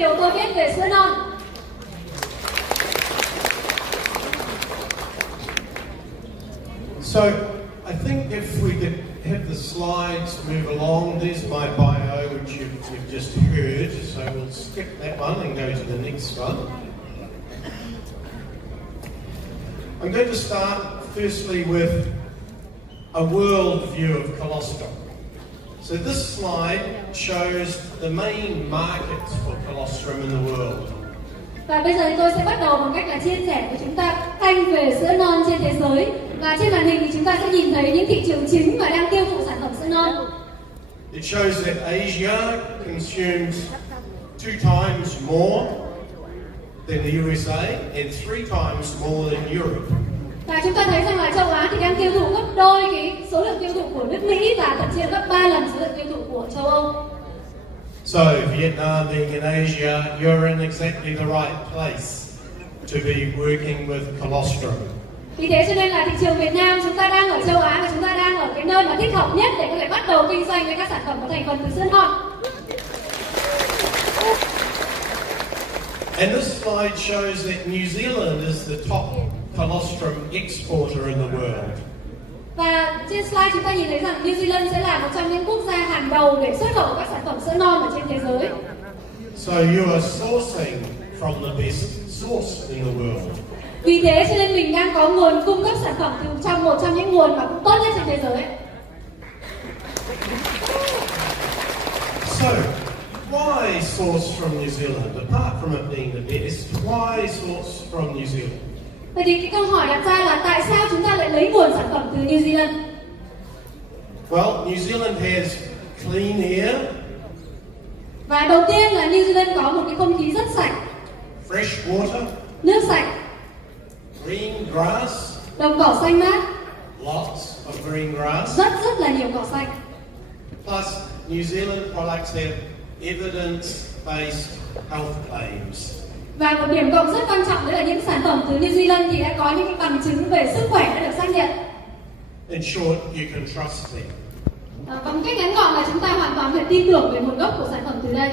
điều tôi biết về sữa non. So, I think if we could have the slides move along, there's my bio, which you've just heard, so we'll skip that one and go to the next one. I'm going to start firstly with a world view of colostrum. So this slide shows the main markets for colostrum in the world. Và bây giờ thì tôi sẽ bắt đầu bằng cách là chia sẻ với chúng ta kênh về sữa non trên thế giới. Và trên màn hình thì chúng ta sẽ nhìn thấy những thị trường chính mà đang tiêu thụ sản phẩm sữa non. It shows that Asia consumes 2 times more than the USA and 3 times more than Europe. Và chúng ta thấy rằng là châu Á thì đang tiêu thụ gấp đôi cái số lượng tiêu thụ của nước Mỹ và thậm chí là gấp 3 lần số lượng tiêu thụ của châu Âu. So Vietnam being in Asia, you're in exactly the right place to be working with colostrum. Vì thế cho nên là thị trường Việt Nam chúng ta đang ở châu Á và chúng ta đang ở cái nơi mà thích hợp nhất để có thể bắt đầu kinh doanh với các sản phẩm có thành phần từ sữa non. And this slide shows that New Zealand is the top colostrum exporter in the world. Và trên slide chúng ta nhìn thấy rằng New Zealand sẽ là một trong những quốc gia hàng đầu để xuất khẩu các sản phẩm sữa non ở trên thế giới. So you are sourcing from the best source in the world. Vì thế cho nên mình đang có nguồn cung cấp sản phẩm từ trong một trong những nguồn mà cũng tốt nhất trên thế giới. So, why source from New Zealand? Apart from it being the best, why source from New Zealand? Vậy thì cái câu hỏi đặt ra là tại sao chúng ta lại lấy nguồn sản phẩm từ New Zealand? Well, New Zealand has clean air, Và đầu tiên là New Zealand có một cái không khí rất sạch, fresh water, nước sạch, green grass, đồng cỏ xanh mát, lots of green grass. rất là nhiều cỏ xanh. Plus, New Zealand products have evidence-based health claims. Và một điểm cộng rất quan trọng đấy là những sản phẩm từ New Zealand thì đã có những cái bằng chứng về sức khỏe đã được xác nhận. In short, you can trust them. Bằng cách ngắn gọn là chúng ta hoàn toàn phải tin tưởng về nguồn gốc của sản phẩm từ đây.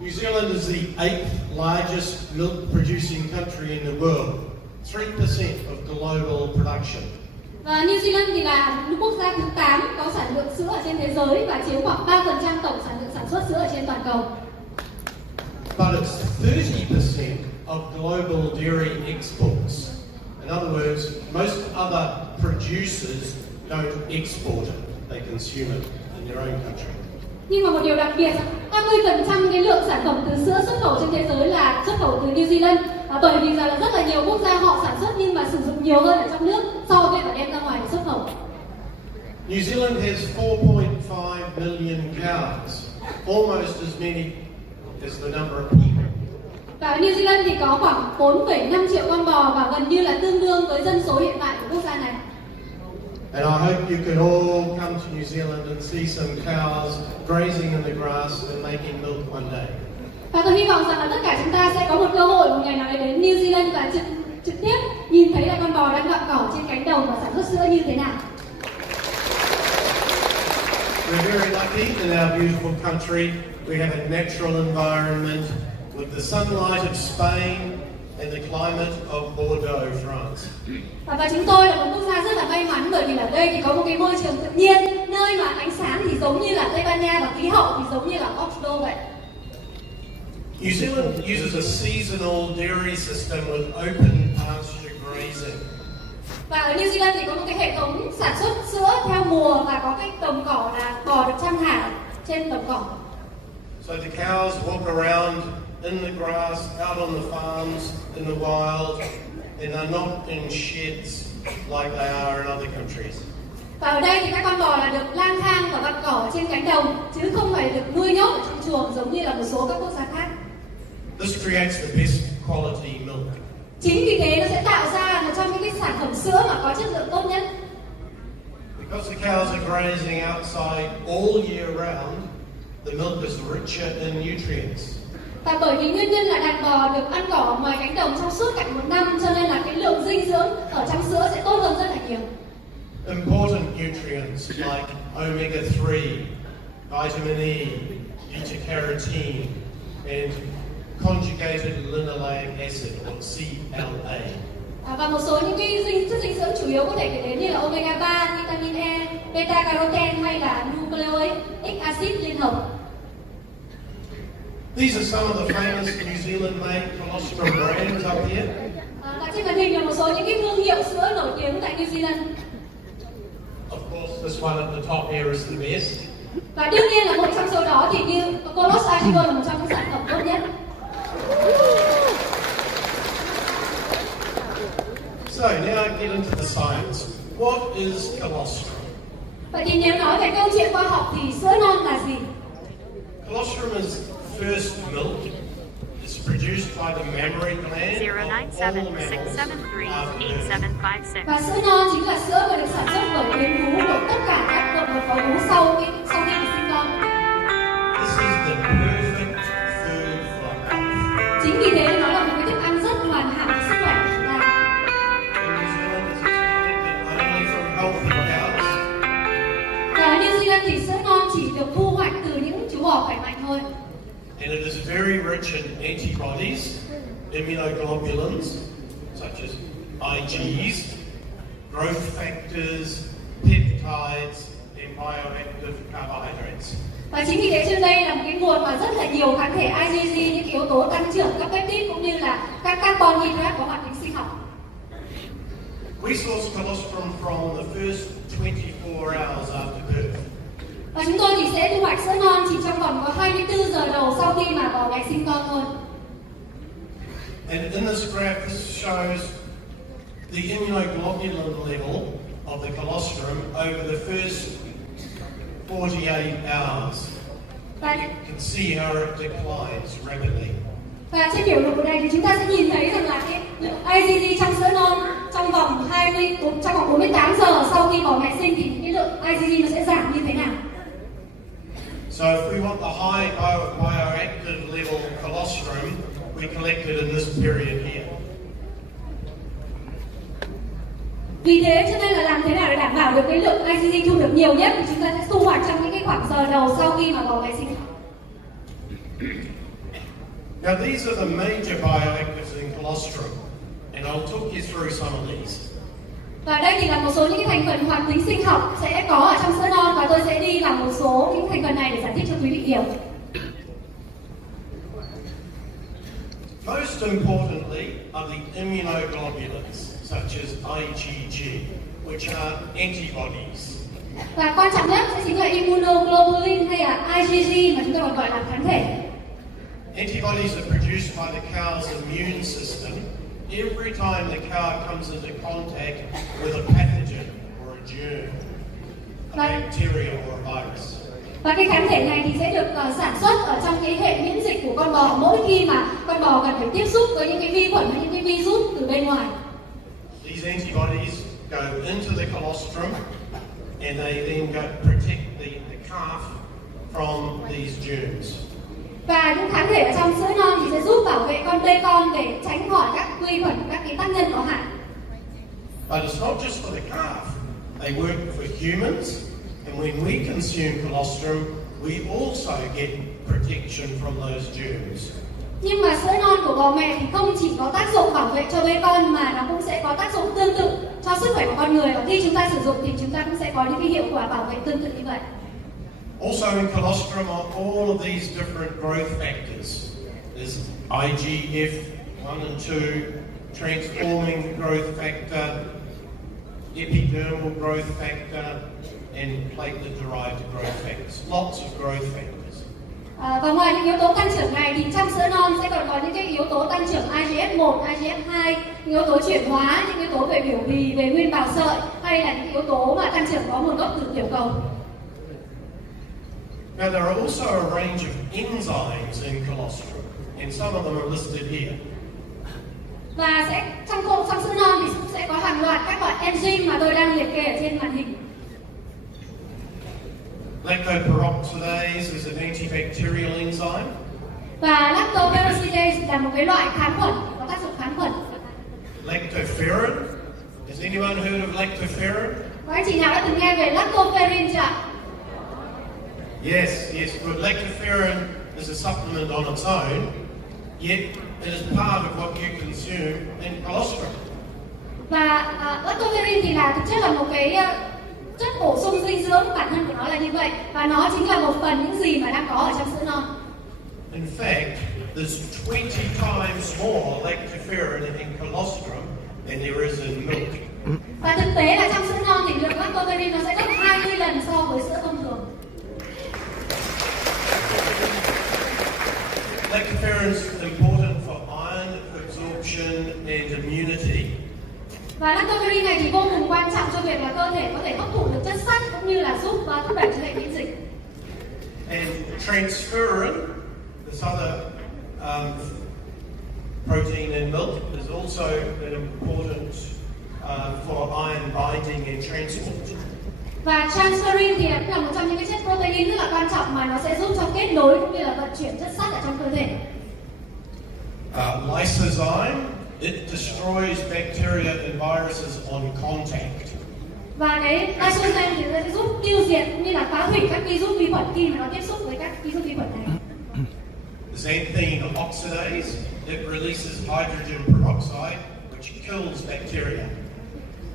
New Zealand is the 8th largest milk producing country in the world, 3% of global production. Và New Zealand thì là quốc gia thứ 8 có sản lượng sữa ở trên thế giới và chiếm khoảng 3% tổng sản lượng sản xuất sữa ở trên toàn cầu. But it's 30% of global dairy exports. In other words, most other producers don't export it, they consume it in their own country. Nhưng mà một điều đặc biệt, 30% cái lượng sản phẩm từ sữa xuất khẩu trên thế giới là xuất khẩu từ New Zealand. Bởi vì là rất là nhiều quốc gia họ sản xuất nhưng mà sử dụng nhiều hơn ở trong nước so với việc đem ra ngoài để xuất khẩu. New Zealand has 4.5 million cows, almost as many as the number of people. Và New Zealand thì có khoảng 4,5 triệu con bò và gần như là tương đương với dân số hiện tại của quốc gia này. And I hope you could all come to New Zealand and see some cows grazing in the grass and making milk one day. Và tôi hy vọng rằng là tất cả chúng ta sẽ có một cơ hội một ngày nào đấy đến New Zealand và trực tiếp nhìn thấy là con bò đang gặm cỏ trên cánh đồng và sản xuất sữa như thế nào. We're very lucky in our beautiful country. We have a natural environment with the sunlight of Spain and the climate of Bordeaux, France. Và chúng tôi là một quốc gia rất là may mắn bởi vì ở đây thì có một cái môi trường tự nhiên, nơi mà ánh sáng thì giống như là Tây Ban Nha và khí hậu thì giống như là Bordeaux vậy. New Zealand uses a seasonal dairy system with open pasture grazing. Và ở New Zealand thì có một cái hệ thống sản xuất sữa theo mùa và có cái đồng cỏ là bò được chăn thả trên đồng cỏ. So the cows walk around in the grass, out on the farms, in the wild, and they're not in sheds like they are in other countries. Và ở đây thì các con bò là được lang thang và gặm cỏ trên cánh đồng chứ không phải được nuôi nhốt ở trong chuồng giống như là một số các quốc gia khác. This creates the best quality milk. Chính vì thế nó sẽ tạo ra một trong những cái sản phẩm sữa mà có chất lượng tốt nhất. Because the cows are grazing outside all year round, the milk is richer in nutrients. Và bởi vì nguyên nhân là đàn bò được ăn cỏ ở ngoài cánh đồng trong suốt cả một năm cho nên là cái lượng dinh dưỡng ở trong sữa sẽ tốt hơn rất là nhiều. Important nutrients like omega-3, vitamin E, beta-carotene, and conjugated linoleic acid, or CLA. Và một số những cái chất dinh dưỡng chủ yếu có thể kể đến như là omega 3, vitamin E, beta carotene hay là nucleic acid liên hợp. These are some of the famous New Zealand-made colostrum brands up here. Và trên màn hình là một số những cái thương hiệu sữa nổi tiếng tại New Zealand. Of course, this one at the top here is the best. Và đương nhiên là một trong số đó thì như Colos IgGold là một trong những sản phẩm tốt nhất. So now I get into the science. What is colostrum? Vậy thì nếu nói về câu chuyện khoa học thì sữa non là gì? Colostrum is first milk. It's produced by the mammary gland of all mammals after birth. Và sữa non chính là sữa mà được sản xuất bởi tuyến vú của tất cả các động vật có vú sau khi được sinh con. This is the perfect food for health. Chính vì thế nó là một cái thức ăn rất hoàn hảo cho sức khỏe của chúng ta. In New Zealand, it's collected only from healthy cows. Và ở New Zealand thì sữa non chỉ được thu hoạch từ những chú bò khỏe mạnh thôi. And it is very rich in antibodies, immunoglobulins, such as Igs, growth factors, peptides, and bioactive carbohydrates. Và chính vì thế trên đây là một cái nguồn mà rất là nhiều kháng thể IgG, những yếu tố tăng trưởng các peptide cũng như là các carbon hydrate có hoạt tính sinh học. We source colostrum from the first 24 hours after birth. Và chúng tôi thì sẽ thu hoạch sữa non chỉ trong vòng có 24 giờ đầu sau khi mà bò mẹ sinh con thôi. And in this graph, this shows the immunoglobulin level of the colostrum over the first 48 hours. Và, You can see how it declines rapidly. và trên biểu đồ này thì chúng ta sẽ nhìn thấy rằng là cái lượng IgG trong sữa non trong vòng 48 giờ sau khi bò mẹ sinh thì cái lượng IgG nó sẽ giảm như thế nào. So if we want the high bioactive level colostrum, we collect it in this period here. Vì thế cho nên là làm thế nào để đảm bảo được cái lượng IgG thu được nhiều nhất thì chúng ta sẽ thu hoạch trong những cái khoảng giờ đầu sau khi mà bò mẹ sinh. Now these are the major bioactives in colostrum, and I'll talk you through some of these. Và đây thì là một số những cái thành phần hoạt tính sinh học sẽ có ở trong sữa non và tôi sẽ đi vào một số những thành phần này để giải thích cho quý vị hiểu. Most importantly are the immunoglobulins, such as IgG, which are antibodies. Và quan trọng nhất sẽ chính là immunoglobulin hay là IgG mà chúng ta còn gọi là kháng thể. Antibodies are produced by the cow's immune system every time the cow comes into contact with a pathogen or a germ, a bacteria or a virus. Và cái kháng thể này thì sẽ được sản xuất ở trong cái hệ miễn dịch của con bò mỗi khi mà con bò cần phải tiếp xúc với những cái vi khuẩn và những cái virus từ bên ngoài. These antibodies go into the colostrum and they then go protect the calf from these germs. Và những kháng thể ở trong sữa non thì sẽ giúp bảo vệ con bê con để tránh khỏi các vi khuẩn, các cái tác nhân có hại. But it's not just for the calf. They work for humans, and when we consume colostrum, we also get protection from those germs. Nhưng mà sữa non của bò mẹ thì không chỉ có tác dụng bảo vệ cho bê con mà nó cũng sẽ có tác dụng tương tự cho sức khỏe của con người. Và khi chúng ta sử dụng thì chúng ta cũng sẽ có những cái hiệu quả bảo vệ tương tự như vậy. Also in colostrum are all of these different growth factors. There's IGF-1 and 2, transforming growth factor, epidermal growth factor, and platelet-derived growth factors. Lots of growth factors. Và ngoài những yếu tố tăng trưởng này thì trong sữa non sẽ còn có những cái yếu tố tăng trưởng IGF-1, IGF-2, những yếu tố chuyển hóa, những yếu tố về biểu bì, về nguyên bào sợi hay là những yếu tố mà tăng trưởng có nguồn gốc từ tiểu cầu. Now there are also a range of enzymes in colostrum, and some of them are listed here. Và trong sữa non thì cũng sẽ có hàng loạt các loại enzyme mà tôi đang liệt kê ở trên màn hình. Lactoperoxidase is an antibacterial enzyme. Và lactoperoxidase là một cái loại kháng khuẩn, có tác dụng kháng khuẩn. Lactoferrin. Has anyone heard of lactoferrin? Và anh chị nào đã từng nghe về lactoferrin chưa ạ? Yes, good. Lactoferrin is a supplement on its own, yet it is part of what you consume in colostrum. Và lactoferrin thì là thực chất là một cái chất bổ sung dinh dưỡng, bản thân của nó là như vậy, và nó chính là một phần những gì mà đang có ở trong sữa non. In fact, there's 20 times more lactoferrin in colostrum than there is in milk. Và thực tế là trong sữa non thì lượng lactoferrin nó sẽ gấp 20 lần so với sữa thông thường. Lactoferrin is important for iron absorption and immunity. Và lactoferrin này thì vô cùng quan trọng cho việc là cơ thể có thể hấp thụ được chất sắt cũng như là giúp thúc đẩy cho hệ miễn dịch. And transferrin, this other protein in milk, is also an important for iron binding and transport. Và transferrin thì cũng là một trong những cái chất protein rất là quan trọng mà nó sẽ giúp cho kết nối cũng như là vận chuyển chất sắt ở trong cơ thể. Lysozyme, it destroys bacteria and viruses on contact. Và cái lysozyme thì sẽ giúp tiêu diệt cũng như là phá hủy các virus vi khuẩn khi mà nó tiếp xúc với các virus vi khuẩn này. Xanthine oxidase, it releases hydrogen peroxide, which kills bacteria.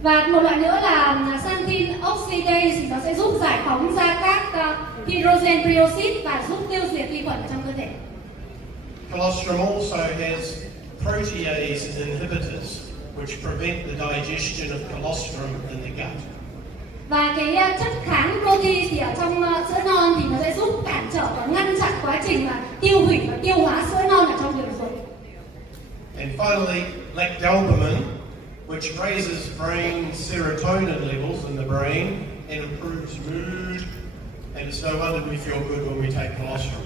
Và một loại nữa là xanthine oxidase thì nó sẽ giúp giải phóng ra các hydrogen peroxide và giúp tiêu diệt vi khuẩn ở trong cơ thể. Colostrum also has protease inhibitors, which prevent the digestion of colostrum in the gut. Và cái chất kháng protein thì ở trong sữa non thì nó sẽ giúp cản trở và ngăn chặn quá trình mà tiêu hủy và tiêu hóa sữa non ở trong đường ruột. And finally, lactalbumin, which raises brain serotonin levels in the brain and improves mood. And it's no wonder we feel good when we take colostrum.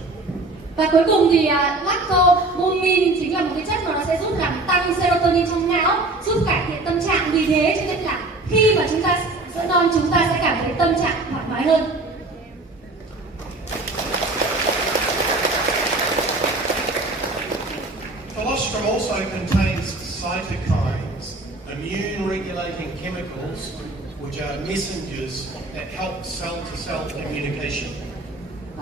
Và cuối cùng thì lactalbumin chính là một cái chất mà nó sẽ giúp làm tăng serotonin trong não, giúp cải thiện tâm trạng. Vì thế cho nên là khi mà chúng ta sữa non chúng ta sẽ cảm thấy tâm trạng thoải mái hơn. Colostrum also contains cytokines, immune-regulating chemicals, which are messengers that help cell-to-cell communication.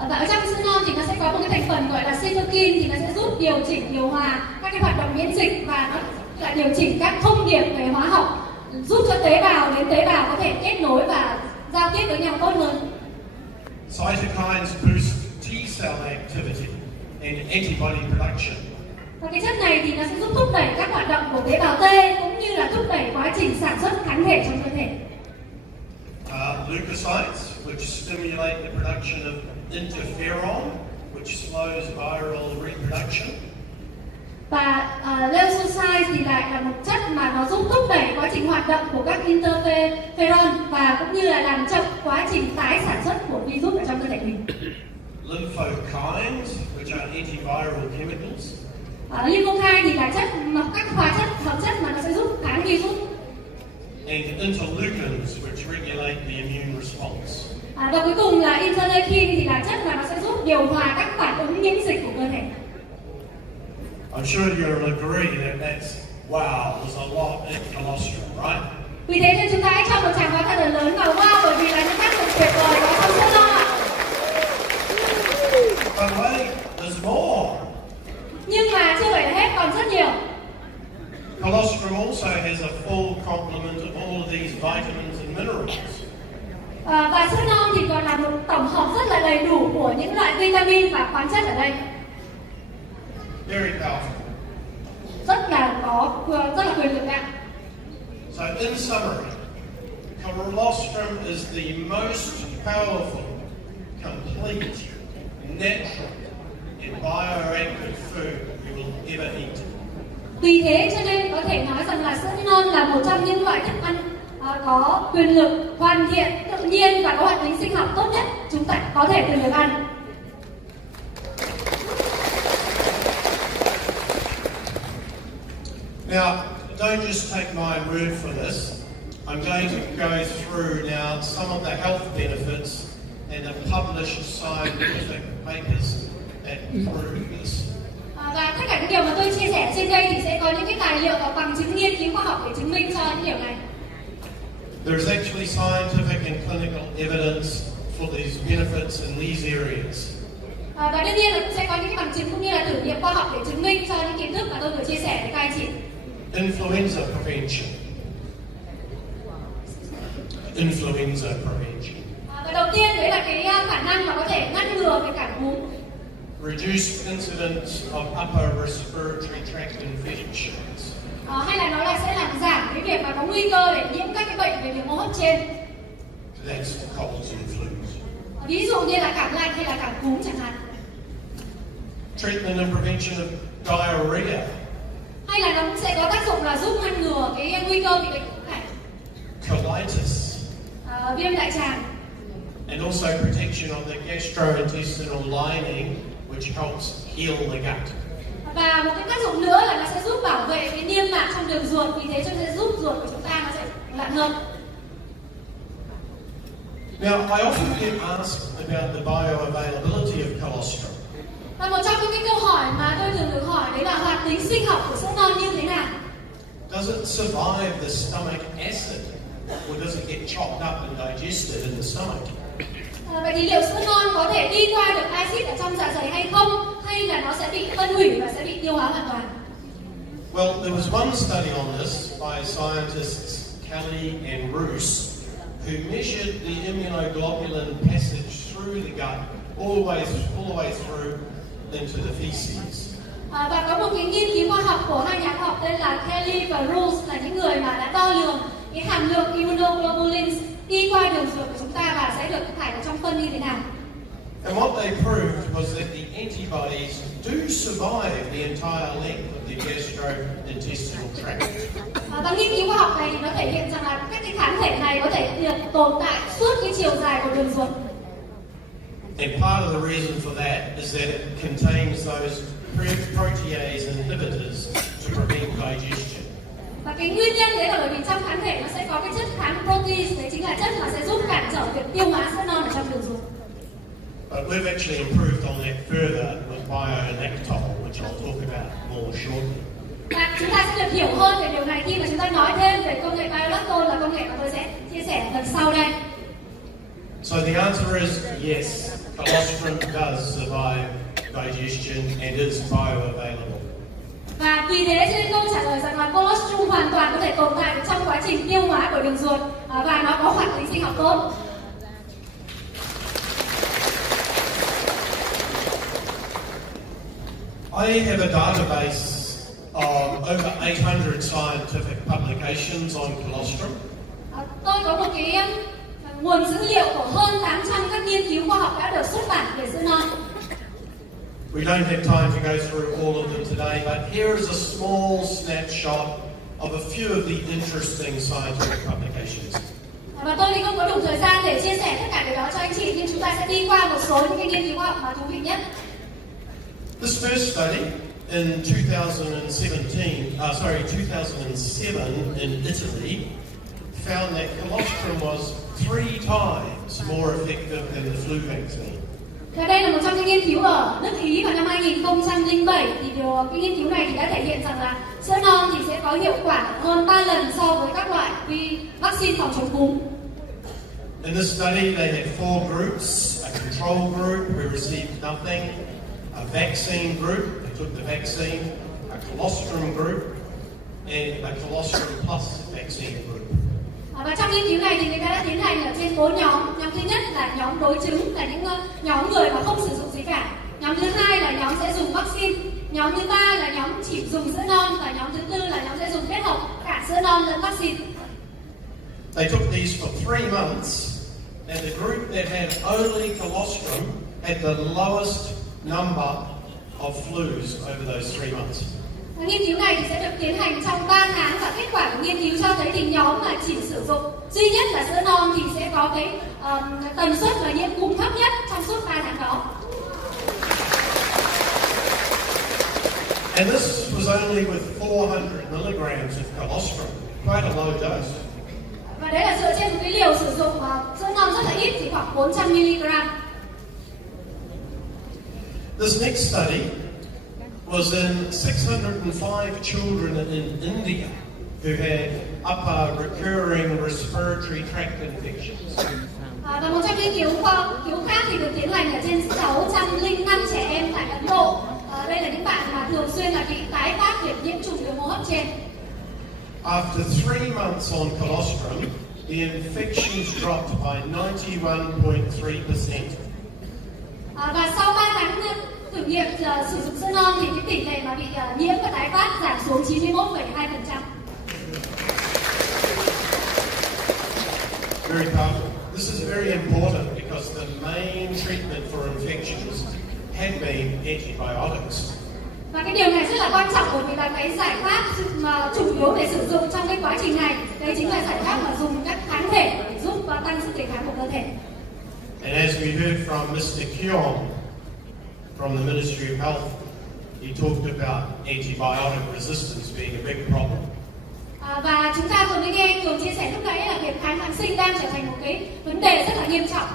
Và ở trong sữa non thì nó sẽ có một cái thành phần gọi là cytokine, thì nó sẽ giúp điều chỉnh, điều hòa các cái hoạt động miễn dịch và nó lại điều chỉnh các thông điệp về hóa học, giúp cho tế bào đến tế bào có thể kết nối và giao tiếp với nhau tốt hơn. Cytokines boost T-cell activity and antibody production. Và cái chất này thì nó sẽ giúp thúc đẩy các hoạt động của tế bào T cũng như là thúc đẩy quá trình sản xuất kháng thể trong cơ thể. Leukocytes, which stimulate the production of interferon, which slows viral reproduction. Và leukocyte thì lại là một chất mà nó giúp thúc đẩy quá trình hoạt động của các interferon và cũng như là làm chậm quá trình tái sản xuất của virus ở trong cơ thể mình. Lymphokines, which are antiviral chemicals. Lymphokine thì là các hóa chất hợp chất mà nó sẽ giúp kháng virus. And interleukins, which regulate the immune response. Và cuối cùng là interleukin thì là chất mà nó sẽ giúp điều hòa các phản ứng miễn dịch của cơ thể. I'm sure you'll agree that that's wow, there's a lot in colostrum, right? Vì thế nên chúng ta hãy cho một tràng pháo thật là lớn vào wow, bởi vì là những tác dụng tuyệt vời có trong sữa non ạ. But wait, there's more. Nhưng mà chưa phải là hết, còn rất nhiều. Colostrum also has a full complement of all of these vitamins and minerals. Và sữa non thì còn là một tổng hợp rất là đầy đủ của những loại vitamin và khoáng chất ở đây. Very powerful. Rất là quyền lực ạ. So in summary, colostrum is the most powerful, complete, natural, and bioactive food you will ever eat. Vì thế cho nên có thể nói rằng là sữa non là một trong những loại thức ăn có quyền lực, hoàn thiện, tự nhiên và có hoạt tính sinh học tốt nhất chúng ta có thể từng được ăn. Now, don't just take my word for this. I'm going to go through now some of the health benefits and the published scientific papers that prove this. Và tất cả những điều mà tôi chia sẻ trên đây thì sẽ có những cái tài liệu và bằng chứng nghiên cứu khoa học để chứng minh cho những điều này. There is actually scientific and clinical evidence for these benefits in these areas. Và đương nhiên là cũng sẽ có những cái bằng chứng cũng như là thử nghiệm khoa học để chứng minh cho những kiến thức mà tôi vừa chia sẻ với các anh chị. Influenza prevention. Influenza prevention. Và đầu tiên đấy là cái khả năng mà có thể ngăn ngừa cái cảm cúm. Reduced incidence of upper respiratory tract infections. Hay là nó là sẽ làm giảm cái việc mà có nguy cơ để nhiễm các cái bệnh về đường hô hấp trên. That's colds and flus. Ví dụ như là cảm lạnh hay là cảm cúm chẳng hạn. Treatment and prevention of diarrhea. Hay là nó cũng sẽ có tác dụng là giúp ngăn ngừa cái nguy cơ bị bệnh này. Colitis. Viêm đại tràng. And also protection of the gastrointestinal lining, which helps heal the gut. Và một cái tác dụng nữa là nó sẽ giúp bảo vệ cái niêm mạc trong đường ruột, vì thế cho nên giúp ruột của chúng ta nó sẽ lạnh hơn. Now, I often get asked about the bioavailability of colostrum. Và một trong những cái câu hỏi mà tôi thường được hỏi đấy là hoạt tính sinh học của sữa non như thế nào? Does it survive the stomach acid, or does it get chopped up and digested in the stomach? Vậy thì liệu sữa non có thể đi qua được axit ở trong dạ dày hay không? Hay là nó sẽ bị phân hủy và sẽ bị tiêu hóa hoàn toàn? Well, there was one study on this by scientists Kelly and Roos, who measured the immunoglobulin passage through the gut all the way through into the feces. Và có một cái nghiên cứu khoa học của hai nhà khoa học tên là Kelly và Roos, là những người mà đã đo lường cái hàm lượng immunoglobulins đi qua đường ruột của chúng ta và sẽ được thải vào trong phân như thế nào. And what they proved was that the antibodies do survive the entire length of the gastrointestinal tract. Và nghiên cứu khoa học này thì nó thể hiện rằng là các cái kháng thể này có thể được tồn tại suốt cái chiều dài của đường ruột. And part of the reason for that is that it contains those protease inhibitors to prevent digestion. Và cái nguyên nhân đấy là bởi vì trong kháng thể nó sẽ có cái chất kháng protease, đấy chính là chất mà sẽ giúp cản trở việc tiêu hóa sữa non ở trong đường ruột. But we've actually improved on that further with bionactol, which I'll talk about more shortly. Và chúng ta sẽ được hiểu hơn về điều này khi mà chúng ta nói thêm về công nghệ bionactol, là công nghệ mà tôi sẽ chia sẻ lần sau đây. So the answer is yes, colostrum does survive digestion and is bioavailable. Và vì thế cho nên câu trả lời rằng là colostrum hoàn toàn có thể tồn tại trong quá trình tiêu hóa của đường ruột và nó có hoạt tính sinh học tốt. I have a database of over 800 scientific publications on colostrum. Tôi có một cái nguồn dữ liệu của hơn 800 các nghiên cứu khoa học đã được xuất bản về sữa non. We don't have time to go through all of them today, but here is a small snapshot of a few of the interesting scientific publications. Và tôi thì không có đủ thời gian để chia sẻ tất cả điều đó cho anh chị, nhưng chúng ta sẽ đi qua một số những cái nghiên cứu khoa học mà thú vị nhất. This first study in 2007 in Italy found that colostrum was 3 times more effective than the flu vaccine. Và đây là một trong những nghiên cứu ở nước Ý vào năm 2007, thì cái nghiên cứu này thì đã thể hiện rằng là sữa non thì sẽ có hiệu quả hơn 3 lần so với các loại vaccine phòng chống cúm. In this study, they had 4 groups: a control group who received nothing, a vaccine group who took the vaccine, a colostrum group, and a colostrum plus vaccine group. Và trong nghiên cứu này thì người ta đã tiến hành ở trên 4 nhóm. Nhóm thứ nhất là nhóm đối chứng, là những nhóm người mà không sử dụng gì cả. Nhóm thứ hai là nhóm sẽ dùng vaccine. Nhóm thứ ba là nhóm chỉ dùng sữa non, và nhóm thứ tư là nhóm sẽ dùng kết hợp cả sữa non lẫn vaccine. They took these for 3 months, and the group that had only colostrum had the lowest number of flus over those 3 months. Nghiên cứu này thì sẽ được tiến hành trong 3 tháng, và kết quả của nghiên cứu cho thấy thì nhóm mà chỉ sử dụng duy nhất là sữa non thì sẽ có cái tần suất là nhiễm cúm thấp nhất trong suốt 3 tháng đó. And this was only with 400 milligrams of colostrum, quite a low dose. Và đấy là dựa trên một cái liều sử dụng sữa non rất là ít, chỉ khoảng 400 mg. This next study was in 605 children in India who had upper recurring respiratory tract infections. Và một trong những nghiên cứu khác thì được tiến hành ở trên 605 trẻ em tại Ấn Độ. Đây là những bạn mà thường xuyên là bị tái phát việc nhiễm trùng đường hô hấp trên. After 3 months on colostrum, the infections dropped by 91.3%. Và sau 3 tháng thử nghiệm sử dụng sữa non thì cái tỷ lệ mà bị nhiễm và tái phát giảm xuống 91,2%. Very powerful. This is very important because the main treatment for infections had been antibiotics. Và cái điều này rất là quan trọng bởi vì là cái giải pháp mà chủ yếu để sử dụng trong cái quá trình này, đấy chính là giải pháp mà dùng các kháng thể để giúp tăng sức đề kháng của cơ thể. And as we heard from Mr. Keong from the Ministry of Health, he talked about antibiotic resistance being a big problem. Và chúng ta vừa mới nghe Cường chia sẻ lúc nãy là việc kháng kháng sinh đang trở thành một cái vấn đề rất là nghiêm trọng.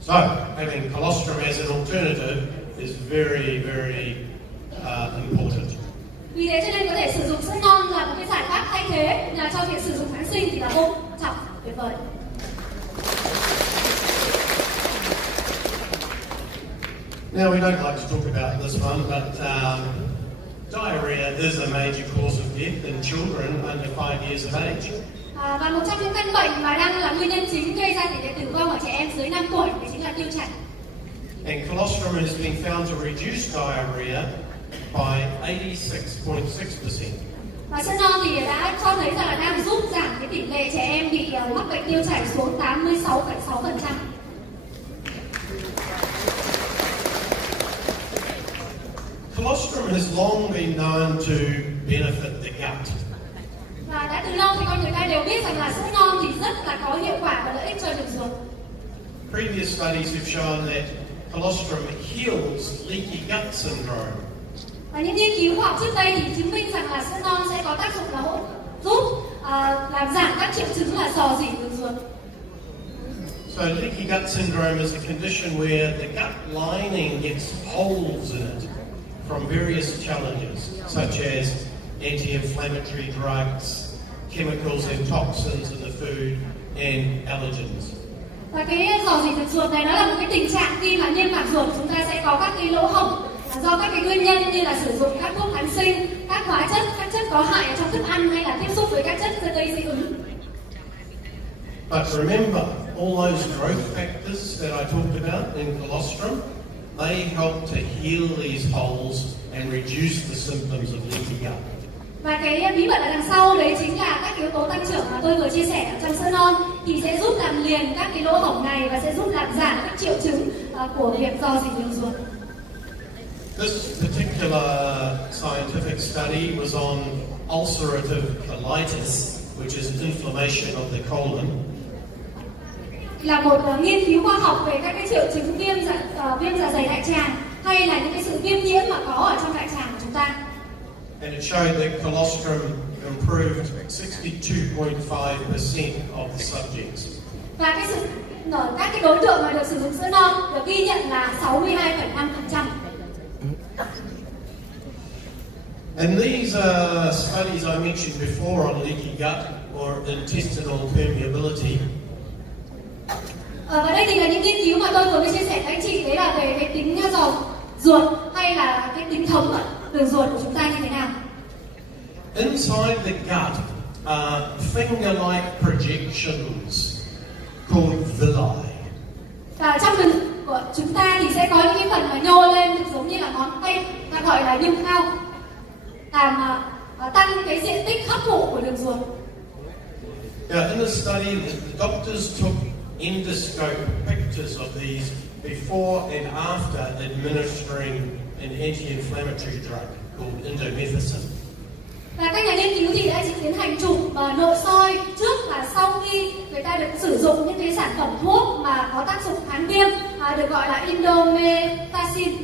So, having colostrum as an alternative is very, very important. Vì thế cho nên có thể sử dụng sữa non là một cái giải pháp thay thế là cho việc sử dụng kháng sinh thì là vô trọng, tuyệt vời. Now, we don't like to talk about this one, but diarrhea is a major cause of death in children under 5 years of age. Và một trong những căn bệnh mà đang là nguyên nhân chính gây ra tỷ lệ tử vong ở trẻ em dưới 5 tuổi thì chính là tiêu chảy. And colostrum has been found to reduce diarrhea by 86.6%. Và sữa non thì đã cho thấy rằng là đang giúp giảm cái tỷ lệ trẻ em bị mắc bệnh tiêu chảy xuống 86,6%. Colostrum has long been known to benefit the gut. Và đã từ lâu thì con người ta đều biết rằng là sữa non thì rất là có hiệu quả và lợi ích cho đường ruột. Previous studies have shown that colostrum heals leaky gut syndrome. Và những nghiên cứu khoa học trước đây thì chứng minh rằng là sữa non sẽ có tác dụng là giúp làm giảm các triệu chứng là rò rỉ đường ruột. So leaky gut syndrome is a condition where the gut lining gets holes in it from various challenges, such as anti-inflammatory drugs, chemicals and toxins in the food, and allergens. Và cái rò rỉ đường ruột này nó là một cái tình trạng khi mà niêm mạc ruột chúng ta sẽ có các cái lỗ hổng do các cái nguyên nhân như là sử dụng các thuốc kháng sinh, các hóa chất, các chất có hại ở trong thức ăn hay là tiếp xúc với các chất gây dị ứng. But remember, all those growth factors that I talked about in colostrum, they help to heal these holes and reduce the symptoms of leaky gut. Và cái bí mật ở đằng sau đấy chính là các yếu tố tăng trưởng mà tôi vừa chia sẻ ở trong sữa non thì sẽ giúp làm liền các cái lỗ hổng này và sẽ giúp làm giảm các triệu chứng của việc rò rỉ đường ruột. This particular scientific study was on ulcerative colitis, which is inflammation of the colon. Là một nghiên cứu khoa học về các cái triệu chứng viêm dạ dày đại tràng hay là những cái sự viêm nhiễm mà có ở trong đại tràng của chúng ta. And it showed that colostrum improved 62.5% of the subjects. Và các cái đối tượng mà được sử dụng sữa non được ghi nhận là 62,5%. And these studies I mentioned before on leaky gut or intestinal permeability. Và đây thì là những nghiên cứu mà tôi vừa mới chia sẻ với anh chị, đấy là về cái tính giò ruột hay là cái tính thấm ở đường ruột của chúng ta như thế nào. Inside the gut are finger-like projections called villi. Và trong đường của chúng ta thì sẽ có những cái phần mà nhô lên giống như là ngón tay, ta gọi là nhung khao, làm tăng cái diện tích hấp thụ của đường ruột. Now, in the study, the doctors took endoscope pictures of these before and after administering an anti-inflammatory drug called indomethacin. Và các nhà nghiên cứu thì đã tiến hành chụp nội soi trước và sau khi người ta được sử dụng những cái sản phẩm thuốc mà có tác dụng kháng viêm được gọi là indomethacin.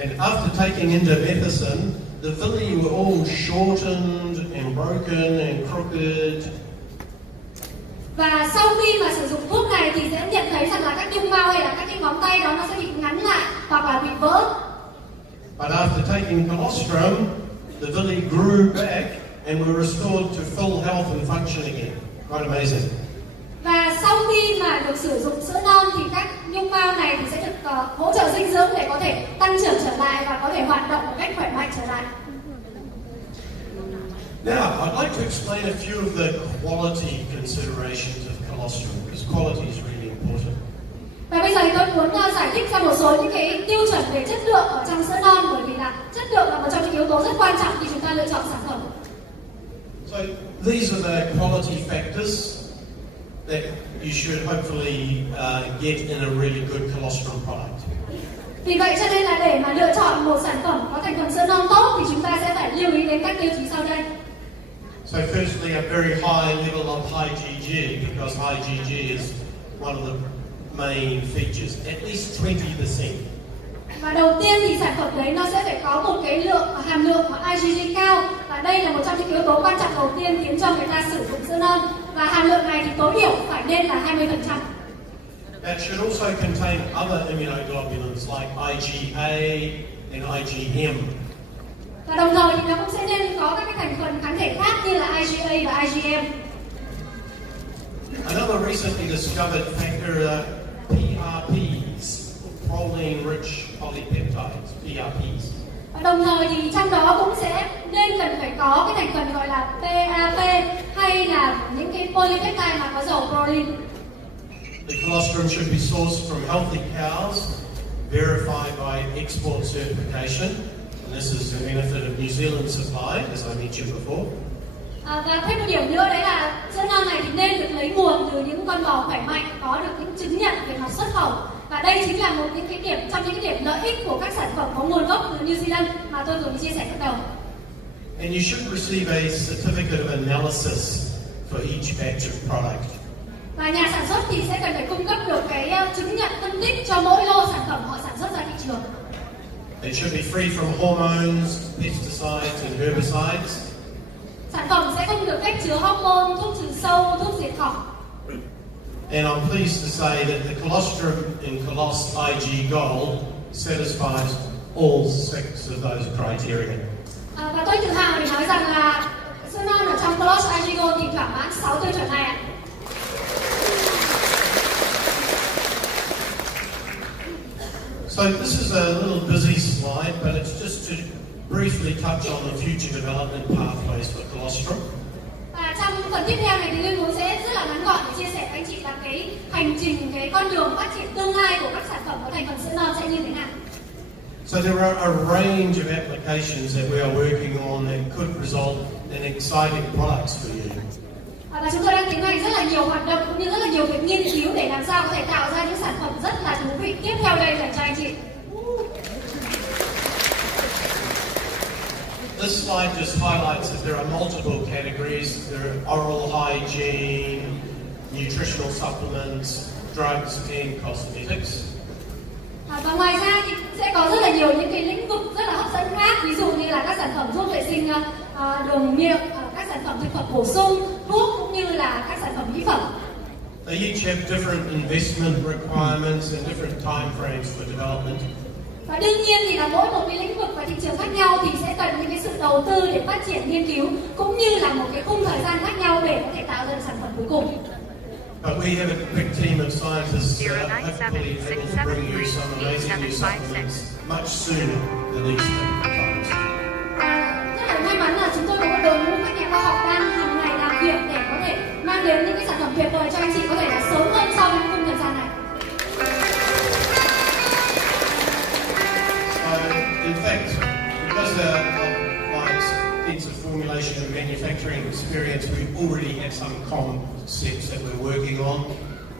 And after taking indomethacin, the villi were all shortened and broken and crooked. Và sau khi mà sử dụng thuốc này thì sẽ nhận thấy rằng là các nhung mao hay là các cái ngón tay đó nó sẽ bị ngắn lại hoặc là bị vỡ. But after taking colostrum, the villi grew back and were restored to full health and function again. Quite amazing. Và Và sau khi mà được sử dụng sữa non thì các nhung mao này thì sẽ được hỗ trợ dinh dưỡng để có thể tăng trưởng trở lại và có thể hoạt động một cách khỏe mạnh trở lại. Now, I'd like to explain a few of the quality considerations of colostrum, because quality is really important. Và bây giờ thì tôi muốn giải thích ra một số những cái tiêu chuẩn về chất lượng ở trong sữa non, bởi vì là chất lượng là một trong những yếu tố rất quan trọng khi chúng ta lựa chọn sản phẩm. So these are the quality factors that you should hopefully get in a really good colostrum product. Vì vậy cho nên là để mà lựa chọn một sản phẩm có thành phần sữa non tốt thì chúng ta sẽ phải lưu ý đến các tiêu chí sau đây. So firstly, a very high level of IgG, because IgG is one of the main features, at least 20%. Và đầu tiên thì sản phẩm đấy nó sẽ phải có một cái hàm lượng IgG cao, và đây là một trong những yếu tố quan trọng đầu tiên khiến cho người ta sử dụng sữa non, và hàm lượng này thì tối thiểu phải nên là 20%. It should also contain other immunoglobulins like IgA and IgM. Và đồng thời thì nó cũng sẽ nên có các cái thành phần kháng thể khác như là IgA và IgM. Another recently discovered factor are PRPs, proline-rich polypeptides, PRPs. Và đồng thời thì trong đó cũng sẽ nên cần phải có cái thành phần gọi là PAP hay là những cái polypeptide mà có dầu proline. The colostrum should be sourced from healthy cows, verified by export certification. And this is the benefit of New Zealand supply, as I mentioned before. Và thêm một điểm nữa đấy là sữa non này thì nên được lấy nguồn từ những con bò khỏe mạnh, có được những chứng nhận về mặt xuất khẩu. Và đây chính là một những cái điểm trong những cái điểm lợi ích của các sản phẩm có nguồn gốc từ New Zealand mà tôi vừa chia sẻ lúc đầu. And you should receive a certificate of analysis for each batch of product. Và nhà sản xuất thì sẽ cần phải cung cấp được cái chứng nhận phân tích cho mỗi lô sản phẩm họ sản xuất ra thị trường. It should be free from hormones, pesticides and herbicides. Sản phẩm sẽ không được phép chứa hormone, thuốc trừ sâu, thuốc diệt cỏ. And I'm pleased to say that the colostrum in Colos Ig Gold satisfies all six of those criteria. Và tôi tự hào để nói rằng là sữa non ở trong Colos Ig Gold thì thỏa mãn 6 tiêu chuẩn này ạ. So this is a little busy slide, but it's just to briefly touch on the future development pathways for colostrum. Và trong phần tiếp theo này thì Linh cũng sẽ rất là ngắn gọn để chia sẻ với anh chị là cái hành trình, cái con đường phát triển tương lai của các sản phẩm có thành phần sữa non sẽ như thế nào. So there are a range of applications that we are working on that could result in exciting products for you. Và chúng tôi đang tiến hành rất là nhiều hoạt động cũng như rất là nhiều việc nghiên cứu để làm sao có thể tạo ra những sản phẩm rất là thú vị tiếp theo đây dành cho anh chị. This slide just highlights that there are multiple categories. There are oral hygiene, nutritional supplements, drugs and cosmetics. Và ngoài ra thì sẽ có rất là nhiều những cái lĩnh vực rất là hấp dẫn khác, ví dụ như là các sản phẩm thuốc vệ sinh đường miệng, các sản phẩm thực phẩm bổ sung, thuốc cũng như là các sản phẩm mỹ phẩm. They each have different investment requirements and different time frames for development. Và đương nhiên thì là mỗi một cái lĩnh vực và thị trường khác nhau thì sẽ cần những cái sự đầu tư để phát triển nghiên cứu cũng như là một cái khung thời gian khác nhau để có thể tạo ra sản phẩm cuối cùng. But we have a big team of scientists hopefully able to bring you some amazing new supplements much sooner than these times. Rất là may mắn là chúng tôi có một đội ngũ các nhà khoa học đang hàng ngày làm việc để có thể mang đến những cái sản phẩm tuyệt vời cho anh chị có thể là sớm hơn so với khung thời gian này. In fact, because of my extensive formulation and manufacturing experience, we already have some concepts that we're working on,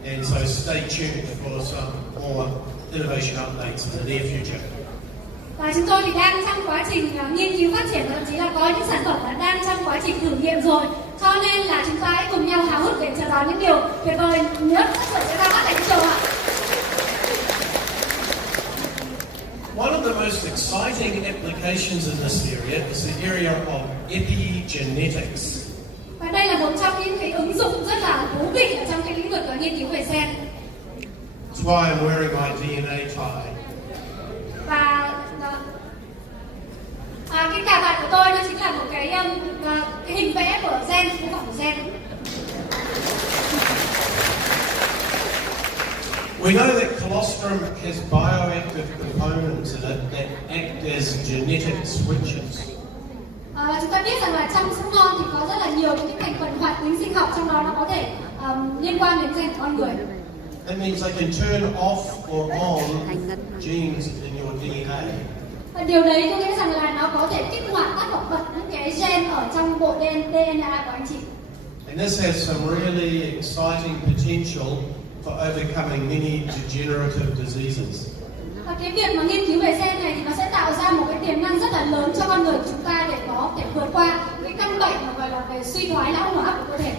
and so stay tuned for some more innovation updates in the near future. Và chúng tôi thì đang trong quá trình nghiên cứu phát triển, thậm chí là có những sản phẩm đã đang trong quá trình thử nghiệm rồi, cho nên là chúng ta hãy cùng nhau háo hức để chờ đón những điều tuyệt vời nhất sẽ ra mắt tại thị trường ạ. One of the most exciting applications in this area is the area of epigenetics. Và đây là một trong những cái ứng dụng rất là thú vị ở trong cái lĩnh vực nghiên cứu về gen. That's why I'm wearing my DNA tie. Và cái cà vạt của tôi nó chính là một cái hình vẽ của gen, mô phỏng của gen. We know that colostrum has bioactive components in it that act as genetic switches. Chúng ta biết rằng là trong sữa non thì có rất là nhiều những cái thành phần hoạt tính sinh học, trong đó nó có thể liên quan đến gen của con người. That means they can turn off or on genes in your DNA. Và điều đấy có nghĩa rằng là nó có thể kích hoạt tắt hoặc bật những cái gen ở trong bộ DNA của anh chị. And this has some really exciting potential for overcoming many degenerative diseases. Và cái việc mà nghiên cứu về gen này thì nó sẽ tạo ra một cái tiềm năng rất là lớn cho con người của chúng ta để có thể vượt qua cái căn bệnh mà gọi là về suy thoái lão hóa của cơ thể.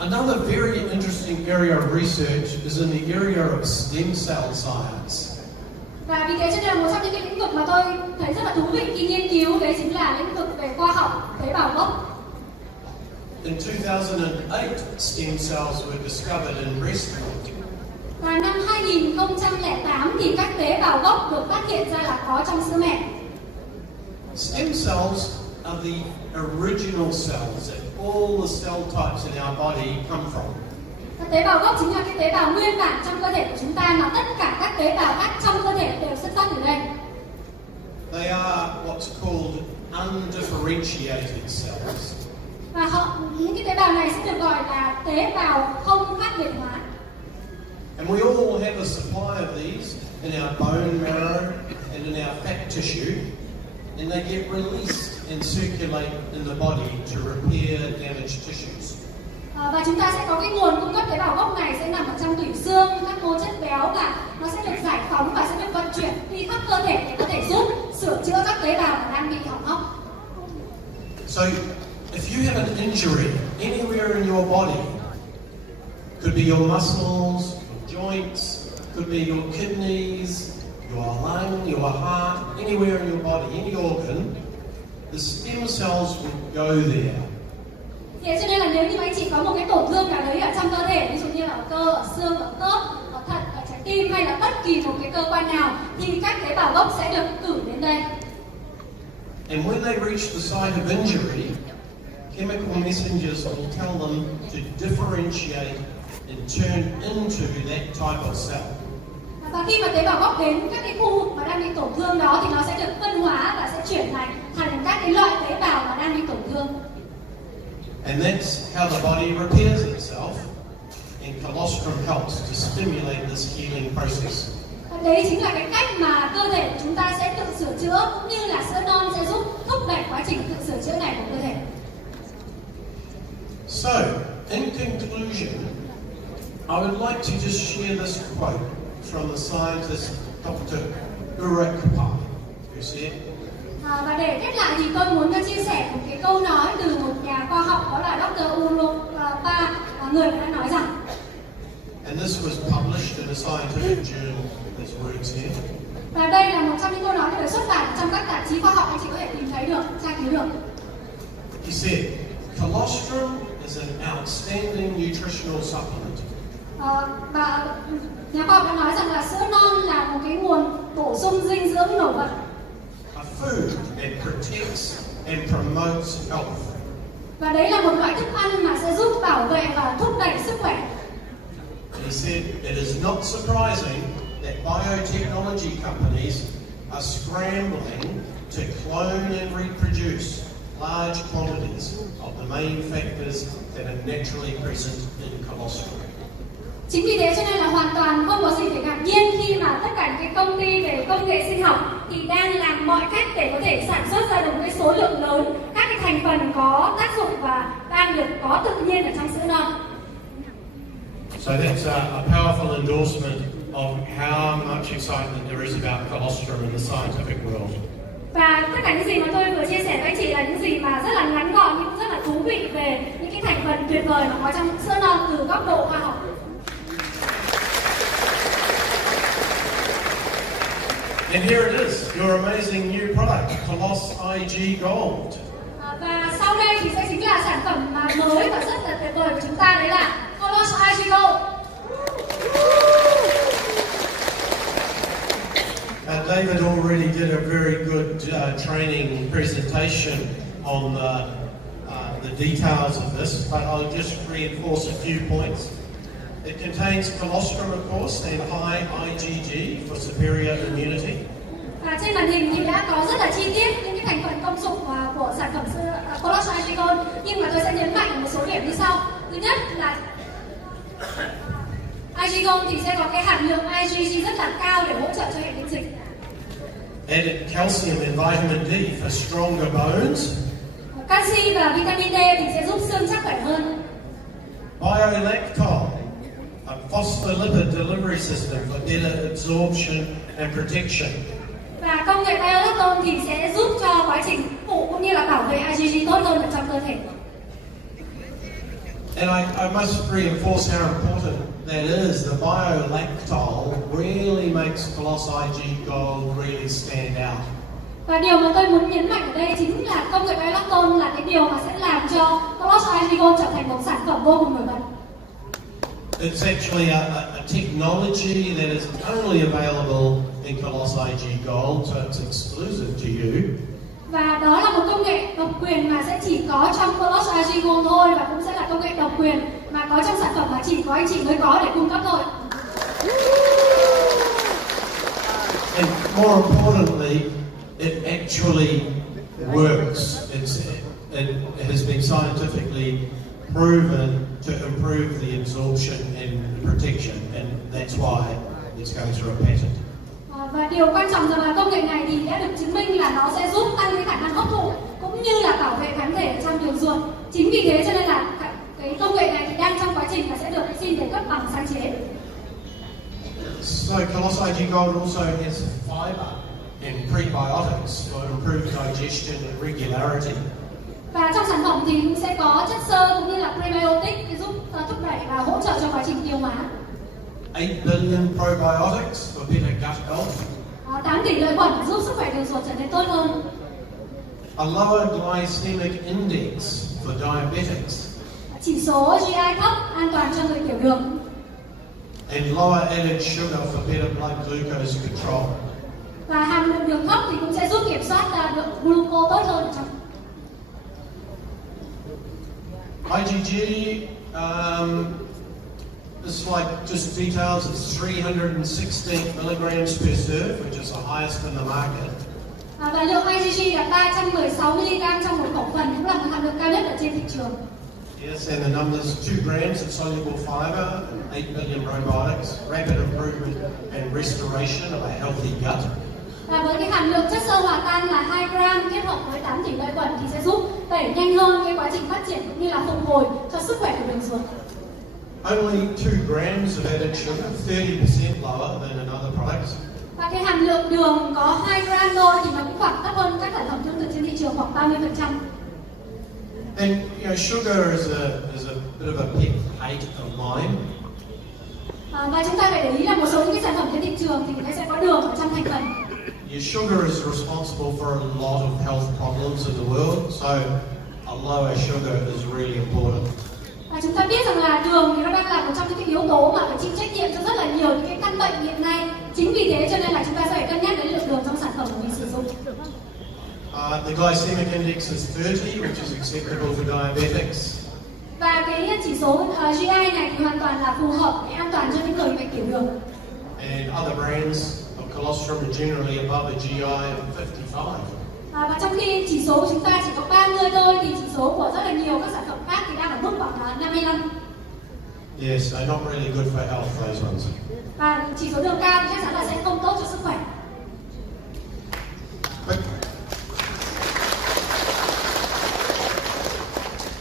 Another very interesting area of research is in the area of stem cell science. Và vì thế cho nên là một trong những cái lĩnh vực mà tôi thấy rất là thú vị khi nghiên cứu đấy chính là lĩnh vực về khoa học tế bào gốc. In 2008, stem cells were discovered in breast milk. Và năm 2008 thì các tế bào gốc được phát hiện ra là có trong sữa mẹ. Stem cells are the original cells that all the cell types in our body come from. Tế bào gốc chính là cái tế bào nguyên bản trong cơ thể của chúng ta mà tất cả các tế bào khác trong cơ thể đều xuất phát từ đây. They are what's called undifferentiated cells. Và những cái tế bào này sẽ được gọi là tế bào không khác biệt hóa. And we all have a supply of these in our bone marrow and in our fat tissue, and they get released and circulate in the body to repair damaged tissues. Và chúng ta sẽ có cái nguồn cung cấp tế bào gốc này sẽ nằm ở trong tủy xương, các mô chất béo, và nó sẽ được giải phóng và sẽ được vận chuyển đi khắp cơ thể để có thể giúp sửa chữa các tế bào mà đang bị hỏng hóc. So, if you have an injury anywhere in your body, could be your muscles, your joints, could be your kidneys, your lung, your heart, anywhere in your body, any organ, the stem cells will go there. Thế cho nên là nếu như anh chị có một cái tổn thương nào đấy ở trong cơ thể, ví dụ như là ở cơ, ở xương, ở khớp, ở thận, ở trái tim hay là bất kỳ một cái cơ quan nào, thì các tế bào gốc sẽ được cử đến đây. And when they reach the site of injury, chemical messengers will tell them to differentiate and turn into that type of cell. Và khi mà tế bào gốc đến các cái khu vực mà đang bị tổn thương đó thì nó sẽ được phân hóa và sẽ chuyển thành các cái loại tế bào mà đang bị tổn thương. And that's how the body repairs itself, and colostrum helps to stimulate this healing process. Và đấy chính là cái cách mà cơ thể của chúng ta sẽ tự sửa chữa, cũng như là sữa non sẽ giúp thúc đẩy quá trình tự sửa chữa này của cơ thể. So, in conclusion, I would like to just share this quote from the scientist Dr. Lehrke, who said, Và để kết lại thì tôi muốn chia sẻ một cái câu nói từ một nhà khoa học, đó là Dr. Lehrke, người đã nói rằng, and this was published in a scientific journal, his words here. Và đây là một trong những câu nói được xuất bản trong các tạp chí khoa học, anh chị có thể tìm thấy được, tra cứu được. He said, colostrum is an outstanding nutritional supplement. Và nhà khoa học đã nói rằng là sữa non là một cái nguồn bổ sung dinh dưỡng nổi bật. A food that protects and promotes health. Và đấy là một loại thức ăn mà sẽ giúp bảo vệ và thúc đẩy sức khỏe. He said, it is not surprising that biotechnology companies are scrambling to clone and reproduce large quantities of the main factors that are naturally present in colostrum. Chính vì thế cho nên là hoàn toàn không có gì phải ngạc nhiên khi mà tất cả những cái công ty về công nghệ sinh học thì đang làm mọi cách để có thể sản xuất ra được một cái số lượng lớn các cái thành phần có tác dụng và đang được có tự nhiên ở trong sữa non. So that's a powerful endorsement of how much excitement there is about colostrum in the scientific world. Và tất cả những gì mà tôi vừa chia sẻ với anh chị là những gì mà rất là ngắn gọn nhưng rất là thú vị về những cái thành phần tuyệt vời mà có trong sữa non từ góc độ khoa học. And here it is, your amazing new product, Colos Ig Gold. Và sau đây thì sẽ chính là sản phẩm mà mới và rất là tuyệt vời của chúng ta, đấy là Colos Ig Gold. David already did a very good training presentation on the details of this, but I'll just reinforce a few points. It contains colostrum, of course, and high IgG for superior immunity. Và trên màn hình thì đã có rất là chi tiết những cái thành phần công dụng của sản phẩm Colos Ig Gold, nhưng mà tôi sẽ nhấn mạnh một số điểm như sau. Thứ nhất là Ig Gold thì sẽ có cái hàm lượng IgG rất là cao để hỗ trợ cho hệ miễn dịch. Added calcium and vitamin D for stronger bones. Canxi và vitamin D thì sẽ giúp xương chắc khỏe hơn. Biolactol, a phospholipid delivery system for better absorption and protection. Và công nghệ biolactol thì sẽ giúp cho quá trình phụ cũng như là bảo vệ IgG tốt hơn ở trong cơ thể. And I must reinforce how important that is. The biolactol really makes Colos Ig Gold really stand out. Và điều mà tôi muốn nhấn mạnh ở đây chính là công nghệ biolactol là cái điều mà sẽ làm cho Colos Ig Gold trở thành một sản phẩm vô cùng nổi bật. It's actually a technology that is only available in Colos Ig Gold, so it's exclusive to you. Và đó là một công nghệ độc quyền mà sẽ chỉ có trong Colos Ig Gold thôi, và cũng sẽ là công nghệ độc quyền mà có trong sản phẩm mà chỉ có anh chị mới có để cung cấp thôi. And more importantly, it actually works. It has been scientifically proven to improve the absorption and protection, and that's why it's going through a patent. Và điều quan trọng rằng là công nghệ này thì đã được chứng minh là nó sẽ giúp tăng cái khả năng hấp thụ cũng như là bảo vệ kháng thể trong đường ruột. Chính vì thế cho nên là cái công nghệ này thì đang trong quá trình và sẽ được xin để cấp bằng sáng chế. So Colos Ig Gold also has fiber and prebiotics for improved digestion and regularity. Và trong sản phẩm thì cũng sẽ có chất xơ cũng như là prebiotic để giúp thúc đẩy và hỗ trợ cho quá trình tiêu hóa. 8 billion probiotics for better gut health. 8 tỷ lợi khuẩn giúp sức khỏe đường ruột trở nên tốt hơn. A lower glycemic index for diabetics. Chỉ số GI thấp an toàn cho người tiểu đường. And lower added sugar for better blood glucose control. Và hàm lượng đường thấp thì cũng sẽ giúp kiểm soát lượng glucose tốt hơn ở trong. IgG, this slide just details it's 316 milligrams per serve, which is the highest in the market. Và lượng IgG là 316 mg trong một khẩu phần, cũng là một hàm lượng cao nhất ở trên thị trường. Yes, and the numbers 2 grams of soluble fiber and 8 billion probiotics, rapid improvement and restoration of a healthy gut. Và với cái hàm lượng chất xơ hòa tan là 2 gram kết hợp với 8 tỷ lợi khuẩn thì sẽ giúp đẩy nhanh hơn cái quá trình phát triển cũng như là phục hồi cho sức khỏe của đường ruột. Only 2 grams of added sugar, 30% lower than in other products. Và cái hàm lượng đường có 2 gram thôi thì nó cũng khoảng thấp hơn các sản phẩm tương tự trên thị trường khoảng 30%. And sugar is a bit of a pet hate of mine. Và chúng ta phải để ý là một số những cái sản phẩm trên thị trường thì nó sẽ có đường ở trong thành phần. Your sugar is responsible for a lot of health problems in the world, so a lower sugar is really important. Và chúng ta biết rằng là đường thì nó đang là một trong những cái yếu tố mà phải chịu trách nhiệm cho rất là nhiều những cái căn bệnh hiện nay. Chính vì thế cho nên là chúng ta sẽ phải cân nhắc đến lượng đường trong sản phẩm của mình sử dụng. The glycemic index is 30, which is acceptable for diabetics. Và cái chỉ số GI này thì hoàn toàn là phù hợp để an toàn cho những người bệnh tiểu đường. And other brands of colostrum are generally above a GI of 55. Và trong khi chỉ số của chúng ta chỉ có 30 thôi thì chỉ số của rất là nhiều các sản phẩm khác thì đang ở mức khoảng 55. Yes, they're not really good for health, those ones. Và chỉ số đường cao thì chắc chắn là sẽ không tốt cho sức khỏe.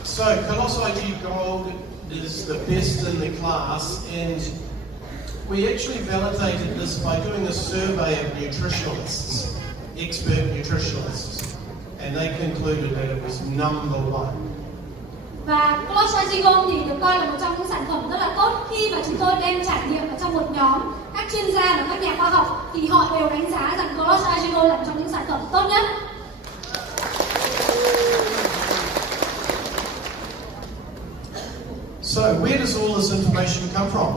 So, Colos Ig Gold is the best in the class, and we actually validated this by doing a survey of nutritionists, expert nutritionists, and they concluded that it was number one. Và Colos Ig Gold thì được coi là một trong những sản phẩm rất là tốt khi mà chúng tôi đem trải nghiệm ở trong một nhóm các chuyên gia và các nhà khoa học thì họ đều đánh giá rằng Colos Ig Gold là một trong những sản phẩm tốt nhất. So, where does all this information come from?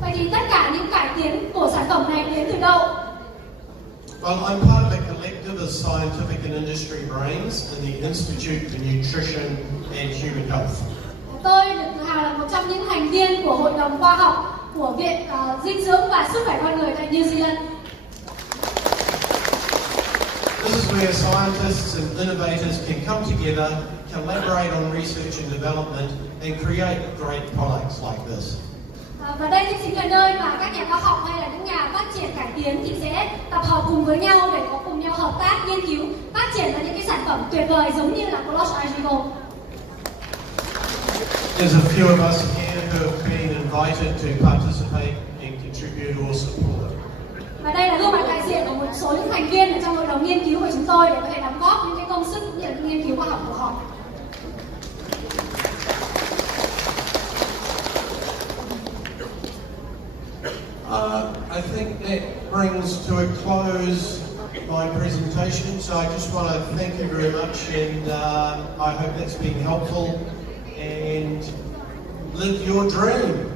Vậy thì tất cả những cải tiến của sản phẩm này đến từ đâu? Well, I'm part of a collective of scientific and industry brains in the Institute for Nutrition and Human Health. Tôi được tự hào là một trong những thành viên của Hội đồng khoa học của Viện Dinh dưỡng và Sức khỏe con người tại New Zealand. This is where scientists and innovators can come together, collaborate on research and development, and create great products like this. Và đây cũng chính là nơi mà các nhà khoa học hay là những nhà phát triển cải tiến thì sẽ tập hợp cùng với nhau để có cùng nhau hợp tác, nghiên cứu, phát triển ra những cái sản phẩm tuyệt vời giống như là Colos Ig Gold. There's a few of us here who have been invited to participate and contribute or support. Và đây là gương mặt đại diện của một số những thành viên ở trong hội đồng nghiên cứu của chúng tôi để có thể đóng góp những cái công sức cũng như là nghiên cứu khoa học của họ. I think that brings to a close my presentation. So I just want to thank you very much, and I hope that's been helpful. And live your dream.